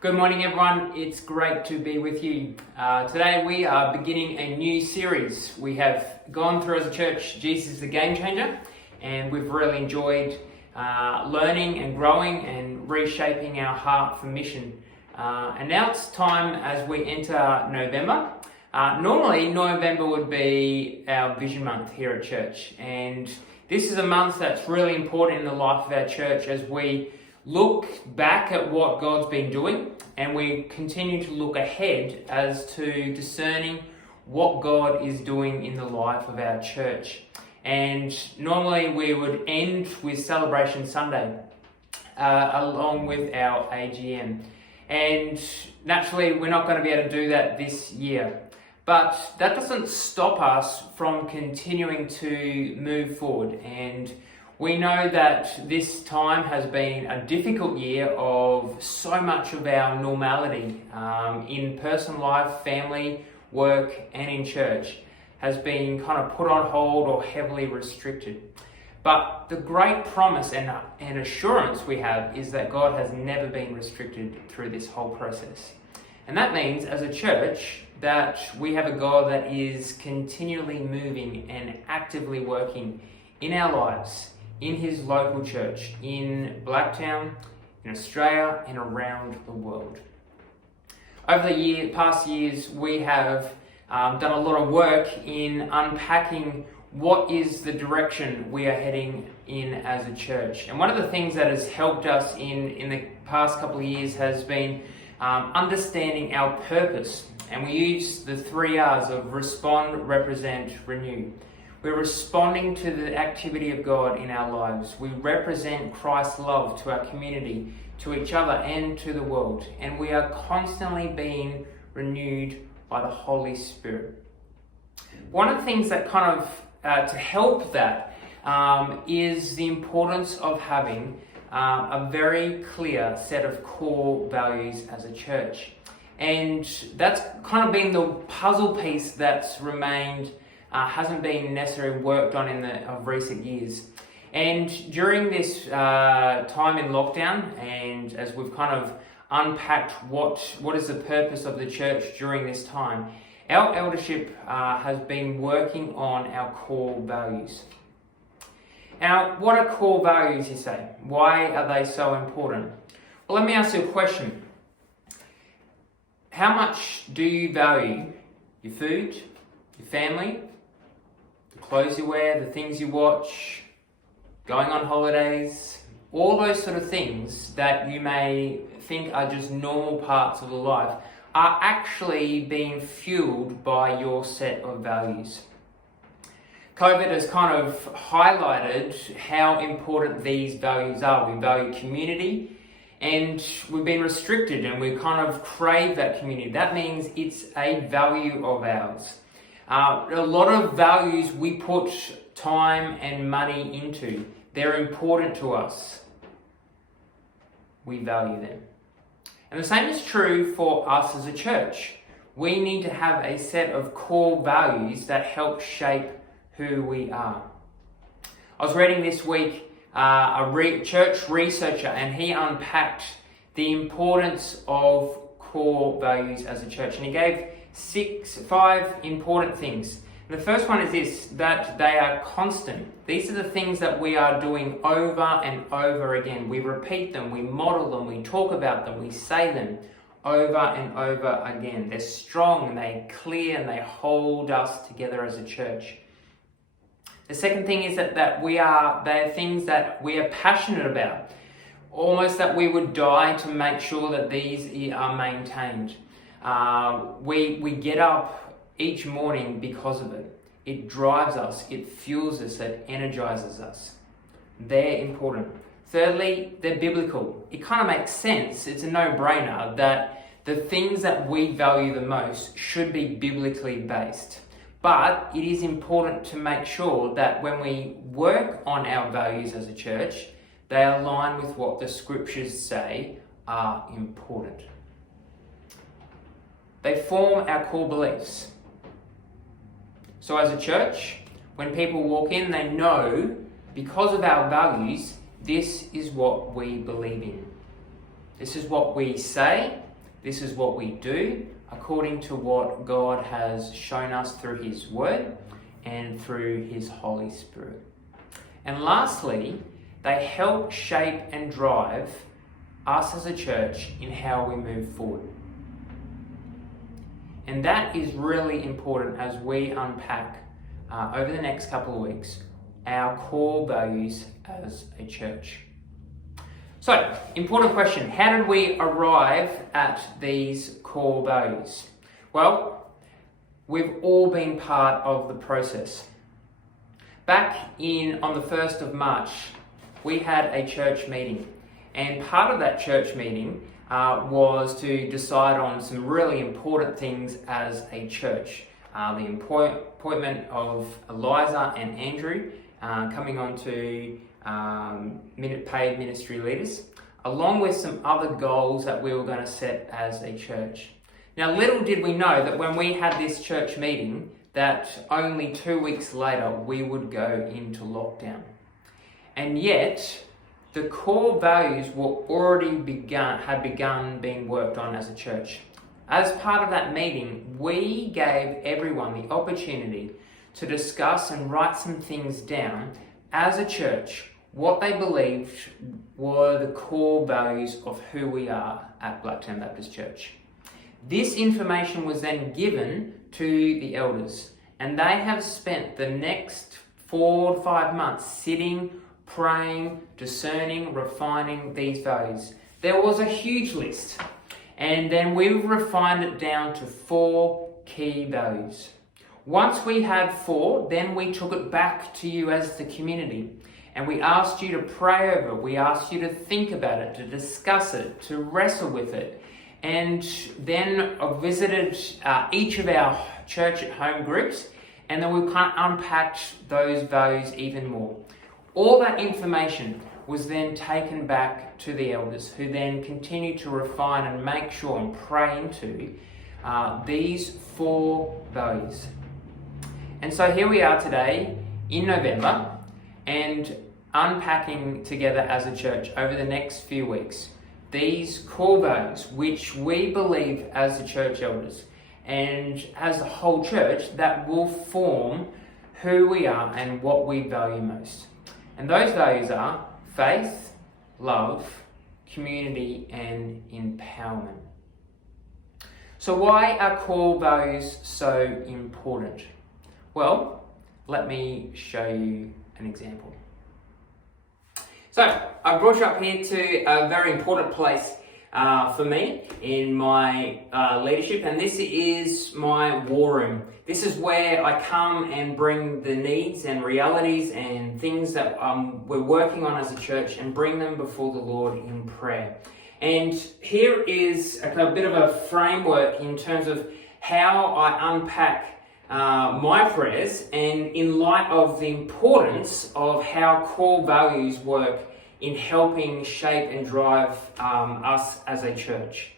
Good morning, everyone. It's great to be with you. Today we are beginning a new series. We have gone through as a church, Jesus is the Game Changer, and we've really enjoyed learning and growing and reshaping our heart for mission. And now it's time as we enter November. Normally, November would be our Vision Month here at church, and this is a month that's really important in the life of our church as we look back at what God's been doing, and we continue to look ahead as to discerning what God is doing in the life of our church. And normally we would end with Celebration Sunday along with our AGM. And naturally we're not going to be able to do that this year. But that doesn't stop us from continuing to move forward. And we know that this time has been a difficult year of so much of our normality in personal life, family, work, and in church has been kind of put on hold or heavily restricted. But the great promise and assurance we have is that God has never been restricted through this whole process. And that means, as a church, that we have a God that is continually moving and actively working in our lives, in his local church, in Blacktown, in Australia, and around the world. Over the past years, we have done a lot of work in unpacking what is the direction we are heading in as a church. And one of the things that has helped us in the past couple of years has been understanding our purpose. And we use the 3 R's of respond, represent, renew. We're responding to the activity of God in our lives. We represent Christ's love to our community, to each other, and to the world. And we are constantly being renewed by the Holy Spirit. One of the things that kind of, to help that, is the importance of having a very clear set of core values as a church. And that's kind of been the puzzle piece that's remained hasn't been necessarily worked on in of recent years. And during this time in lockdown, and as we've kind of unpacked what is the purpose of the church during this time, our eldership has been working on our core values. Now, what are core values, you say? Why are they so important? Well, let me ask you a question. How much do you value your food, your family, the clothes you wear, the things you watch, going on holidays, all those sort of things that you may think are just normal parts of the life are actually being fueled by your set of values. COVID has kind of highlighted how important these values are. We value community, and we've been restricted and we kind of crave that community. That means it's a value of ours. A lot of values we put time and money into. They're important to us. We value them. And the same is true for us as a church. We need to have a set of core values that help shape who we are. I was reading this week a church researcher, and he unpacked the importance of core values as a church, and he gave 5 important things. And the first one is this, that they are constant. These are the things that we are doing over and over again. We repeat them, we model them, we talk about them, we say them over and over again. They're strong, they're clear, and they hold us together as a church. The second thing is that they are things that we are passionate about, almost that we would die to make sure that these are maintained. We get up each morning because of it. It drives us, it fuels us, it energizes us. They're important. Thirdly, they're biblical. It kind of makes sense. It's a no-brainer that the things that we value the most should be biblically based. But it is important to make sure that when we work on our values as a church, they align with what the scriptures say are important. They form our core beliefs. So as a church, when people walk in, they know, because of our values, this is what we believe in. This is what we say, This is what we do according to what God has shown us through His Word and through His Holy Spirit. And lastly, they help shape and drive us as a church in how we move forward. And that is really important as we unpack over the next couple of weeks our core values as a church. So, important question, how did we arrive at these core values? Well, we've all been part of the process. Back on the 1st of March, we had a church meeting, and part of that church meeting was to decide on some really important things as a church. The appointment of Eliza and Andrew coming on to paid ministry leaders, along with some other goals that we were going to set as a church. Now, little did we know that when we had this church meeting, that only 2 weeks later we would go into lockdown. And yet, the core values had begun being worked on as a church. As part of that meeting, we gave everyone the opportunity to discuss and write some things down as a church, what they believed were the core values of who we are at Blacktown Baptist Church. This information was then given to the elders, and they have spent the next 4 to 5 months sitting, praying, discerning, refining these values. There was a huge list, and then we refined it down to 4 key values. Once we had 4, then we took it back to you as the community, and we asked you to pray over it, we asked you to think about it, to discuss it, to wrestle with it, and then I visited each of our church at home groups, and then we kind of unpacked those values even more. All that information was then taken back to the elders, who then continued to refine and make sure and pray into these 4 values. And so here we are today in November, and unpacking together as a church over the next few weeks these core values which we believe as the church elders and as the whole church that will form who we are and what we value most. And those values are faith, love, community, and empowerment. So why are core values so important? Well, let me show you an example. So, I brought you up here to a very important place for me in my leadership, and this is my war room. This is where I come and bring the needs and realities and things that we're working on as a church and bring them before the Lord in prayer. And here is a bit of a framework in terms of how I unpack my prayers, and in light of the importance of how core values work in helping shape and drive us as a church.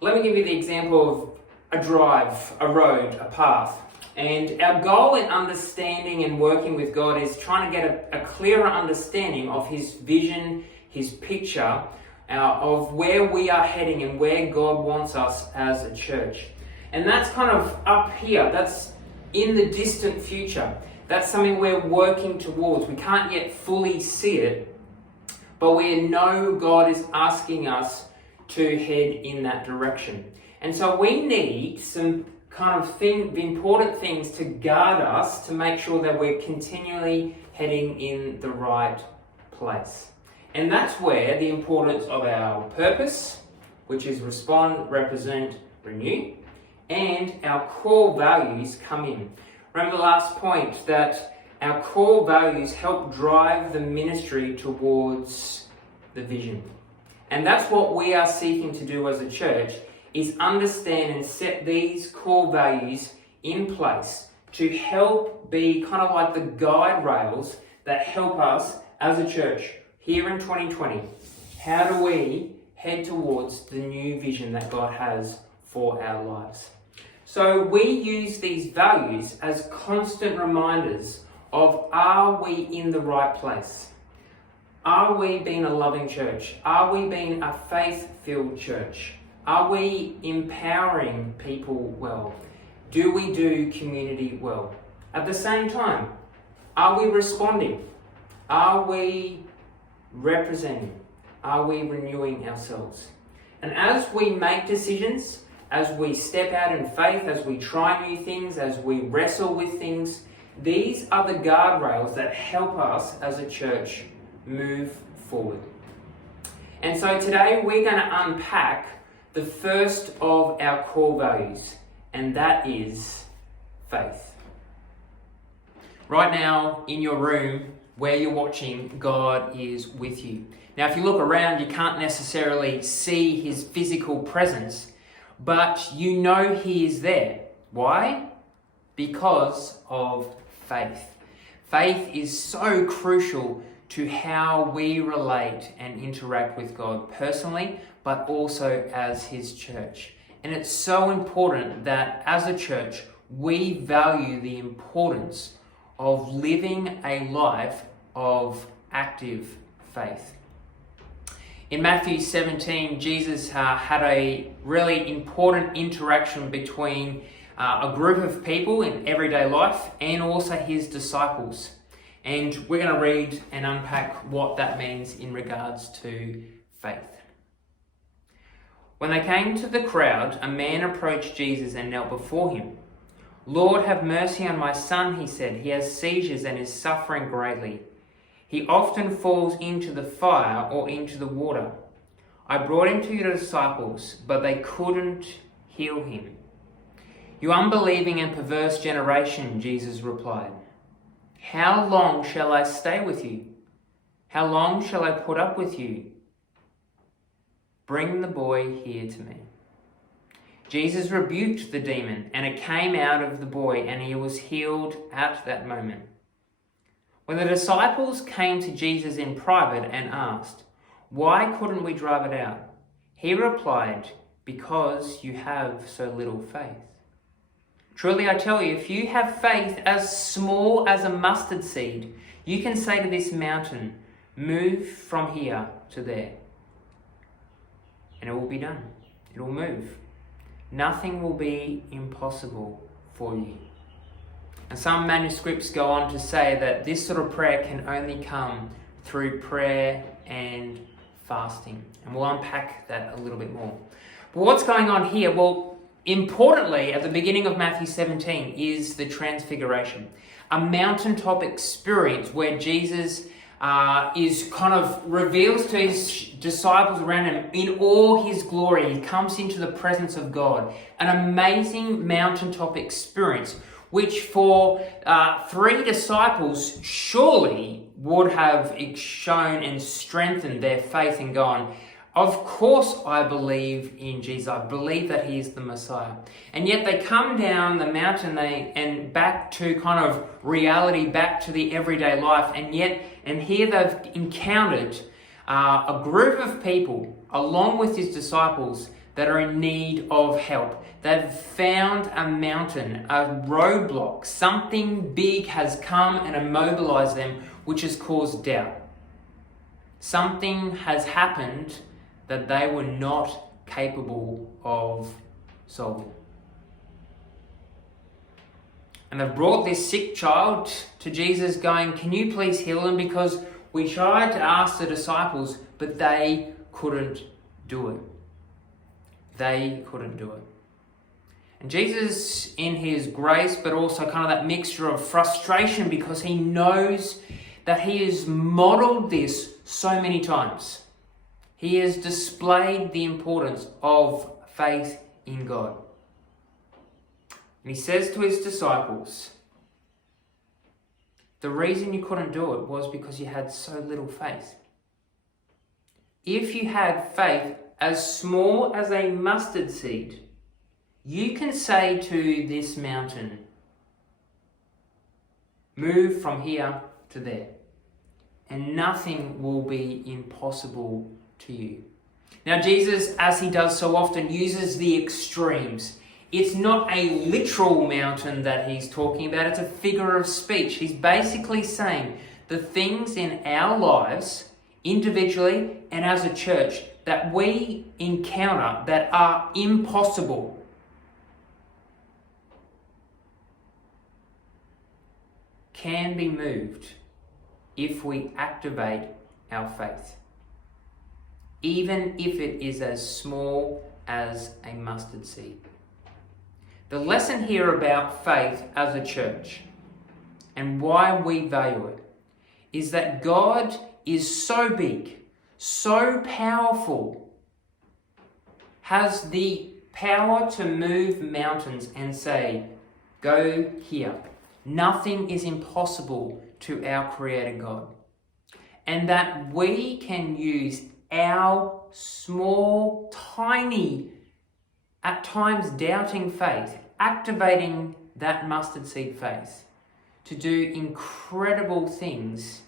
Let me give you the example of a drive, a road, a path. And our goal in understanding and working with God is trying to get a clearer understanding of His vision, His picture of where we are heading and where God wants us as a church. And that's kind of up here. That's in the distant future. That's something we're working towards. We can't yet fully see it, but we know God is asking us to head in that direction. And so we need some kind of important things to guard us, to make sure that we're continually heading in the right place. And that's where the importance of our purpose, which is respond, represent, renew, and our core values come in. Remember the last point, that our core values help drive the ministry towards the vision. And that's what we are seeking to do as a church, is understand and set these core values in place to help be kind of like the guide rails that help us as a church here in 2020. How do we head towards the new vision that God has for our lives? So we use these values as constant reminders of, are we in the right place? Are we being a loving church? Are we being a faith-filled church? Are we empowering people well? Do we do community well? At the same time, are we responding? Are we representing? Are we renewing ourselves? And as we make decisions, as we step out in faith, as we try new things, as we wrestle with things, these are the guardrails that help us as a church move forward. And so today we're going to unpack the first of our core values, and that is faith. Right now in your room where you're watching, God is with you. Now if you look around, you can't necessarily see his physical presence, but you know he is there. Why? Because of faith. Faith is so crucial to how we relate and interact with God personally, but also as his church. And it's so important that as a church, we value the importance of living a life of active faith. In Matthew 17, Jesus had a really important interaction between a group of people in everyday life and also his disciples. And we're going to read and unpack what that means in regards to faith. When they came to the crowd, a man approached Jesus and knelt before him. "Lord, have mercy on my son," he said. "He has seizures and is suffering greatly. He often falls into the fire or into the water. I brought him to your disciples, but they couldn't heal him." "You unbelieving and perverse generation," Jesus replied. "How long shall I stay with you? How long shall I put up with you? Bring the boy here to me." Jesus rebuked the demon, and it came out of the boy, and he was healed at that moment. When the disciples came to Jesus in private and asked, "Why couldn't we drive it out?" he replied, "Because you have so little faith. Truly I tell you, if you have faith as small as a mustard seed, you can say to this mountain, 'Move from here to there,' and it will be done. It will move. Nothing will be impossible for you." And some manuscripts go on to say that this sort of prayer can only come through prayer and fasting. And we'll unpack that a little bit more. But what's going on here? Well, importantly, at the beginning of Matthew 17 is the Transfiguration, a mountaintop experience where Jesus is kind of reveals to his disciples around him in all his glory. He comes into the presence of God. An amazing mountaintop experience, which for 3 disciples surely would have shown and strengthened their faith in God. Of course I believe in Jesus. I believe that he is the Messiah. And yet they come down the mountain and back to kind of reality, back to the everyday life. And here they've encountered a group of people along with his disciples that are in need of help. They've found a mountain, a roadblock. Something big has come and immobilized them, which has caused doubt. Something has happened that they were not capable of solving. And they've brought this sick child to Jesus going, "Can you please heal him? Because we tried to ask the disciples, but they couldn't do it." They couldn't do it. And Jesus, in his grace, but also kind of that mixture of frustration, because he knows that he has modeled this so many times. He has displayed the importance of faith in God. And he says to his disciples, the reason you couldn't do it was because you had so little faith. If you had faith as small as a mustard seed, you can say to this mountain, "Move from here to there," and nothing will be impossible to you. Now, Jesus, as he does so often, uses the extremes. It's not a literal mountain that he's talking about, it's a figure of speech. He's basically saying the things in our lives, individually and as a church, that we encounter that are impossible, can be moved if we activate our faith, even if it is as small as a mustard seed. The lesson here about faith as a church and why we value it is that God is so big, so powerful, has the power to move mountains and say, go here. Nothing is impossible to our Creator God. And that we can use our small, tiny, at times doubting faith, activating that mustard seed faith to do incredible things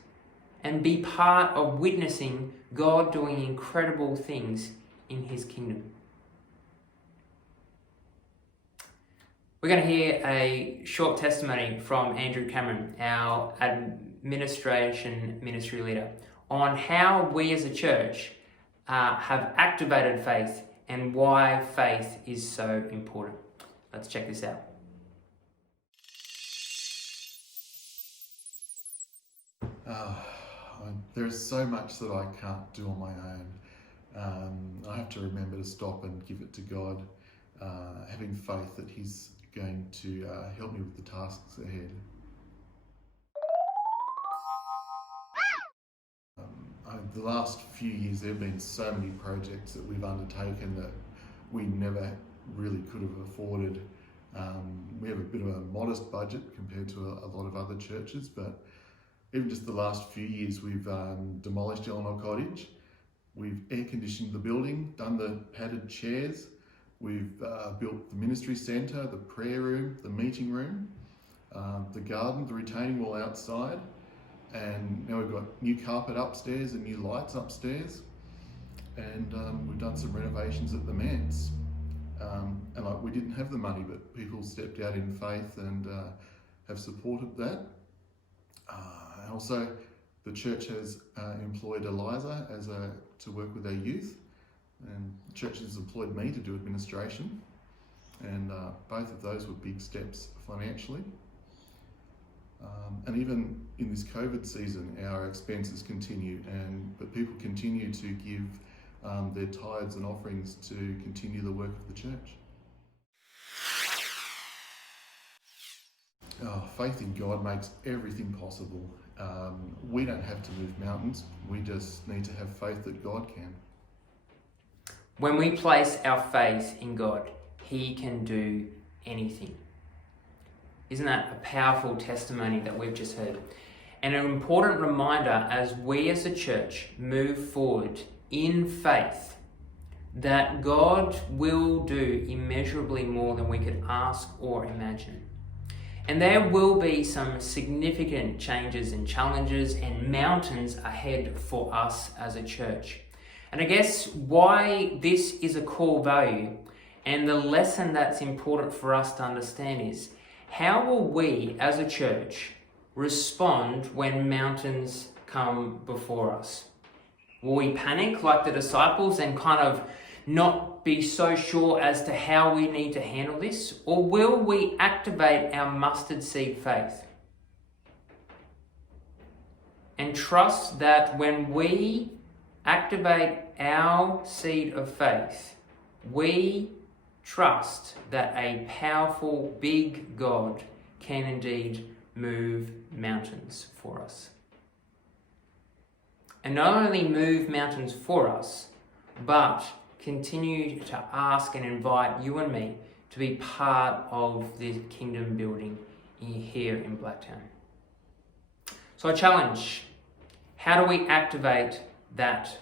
and be part of witnessing God doing incredible things in His kingdom. We're going to hear a short testimony from Andrew Cameron, our administration ministry leader, on how we as a church have activated faith and why faith is so important. Let's check this out. There's so much that I can't do on my own. I have to remember to stop and give it to God, having faith that He's going to help me with the tasks ahead. The last few years there have been so many projects that we've undertaken that we never really could have afforded. We have a bit of a modest budget compared to a lot of other churches, but even just the last few years we've demolished Eleanor Cottage, we've air conditioned the building, done the padded chairs, we've built the ministry centre, the prayer room, the meeting room, the garden, the retaining wall outside, and now we've got new carpet upstairs and new lights upstairs, and we've done some renovations at the manse. And we didn't have the money, but people stepped out in faith and have supported that. And also, the church has employed Eliza to work with our youth, and the church has employed me to do administration, and both of those were big steps financially. And even in this COVID season, our expenses continue, but people continue to give their tithes and offerings to continue the work of the church. Faith in God makes everything possible. We don't have to move mountains, we just need to have faith that God can. When we place our faith in God, He can do anything. Isn't that a powerful testimony that we've just heard? And an important reminder as we as a church move forward in faith that God will do immeasurably more than we could ask or imagine. And there will be some significant changes and challenges and mountains ahead for us as a church. And I guess why this is a core value and the lesson that's important for us to understand is, how will we as a church respond when mountains come before us? Will we panic like the disciples and kind of not be so sure as to how we need to handle this? Or will we activate our mustard seed faith and trust that when we activate our seed of faith, we trust that a powerful, big God can indeed move mountains for us. And not only move mountains for us, but continue to ask and invite you and me to be part of the kingdom building here in Blacktown. So I challenge, how do we activate that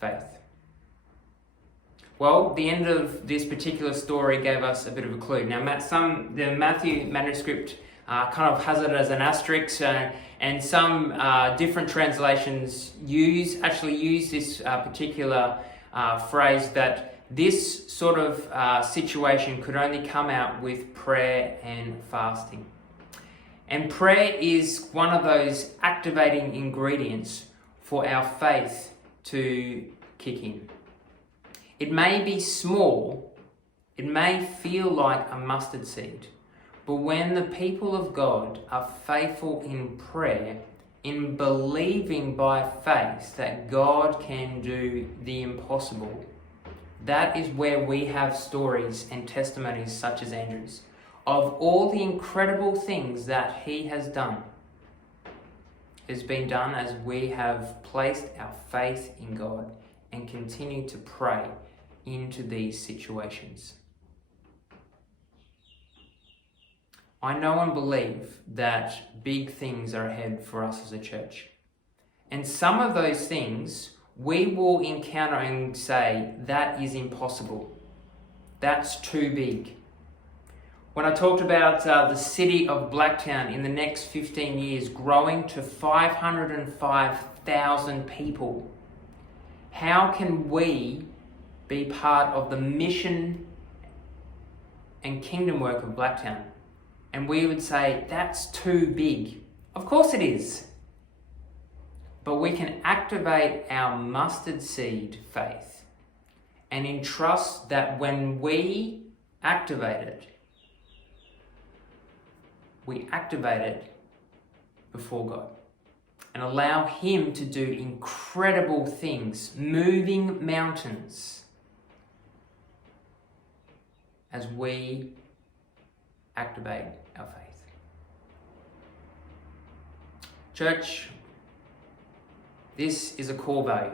faith? Well, the end of this particular story gave us a bit of a clue. Now, the Matthew manuscript kind of has it as an asterisk, and some different translations actually use this particular phrase that this sort of situation could only come out with prayer and fasting. And prayer is one of those activating ingredients for our faith to kick in. It may be small, it may feel like a mustard seed, but when the people of God are faithful in prayer, in believing by faith that God can do the impossible, that is where we have stories and testimonies such as Andrew's, of all the incredible things that he has done. It's been done as we have placed our faith in God and continue to pray into these situations. I know and believe that big things are ahead for us as a church. And some of those things we will encounter and say, that is impossible. That's too big. When I talked about the city of Blacktown in the next 15 years growing to 505,000 people, how can we be part of the mission and kingdom work of Blacktown? And we would say, that's too big. Of course it is. But we can activate our mustard seed faith and entrust that when we activate it before God and allow Him to do incredible things, moving mountains, as we activate our faith. Church, this is a core value.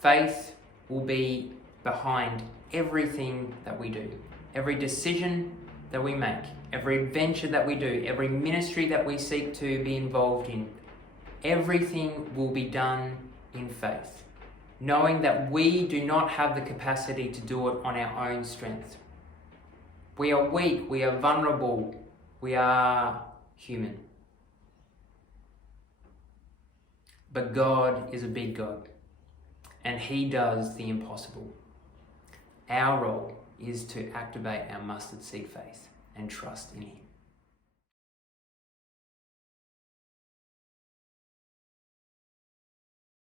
Faith will be behind everything that we do, every decision that we make, every venture that we do, every ministry that we seek to be involved in. Everything will be done in faith, knowing that we do not have the capacity to do it on our own strength. We are weak, we are vulnerable, we are human. But God is a big God, and He does the impossible. Our role is to activate our mustard seed faith and trust in Him.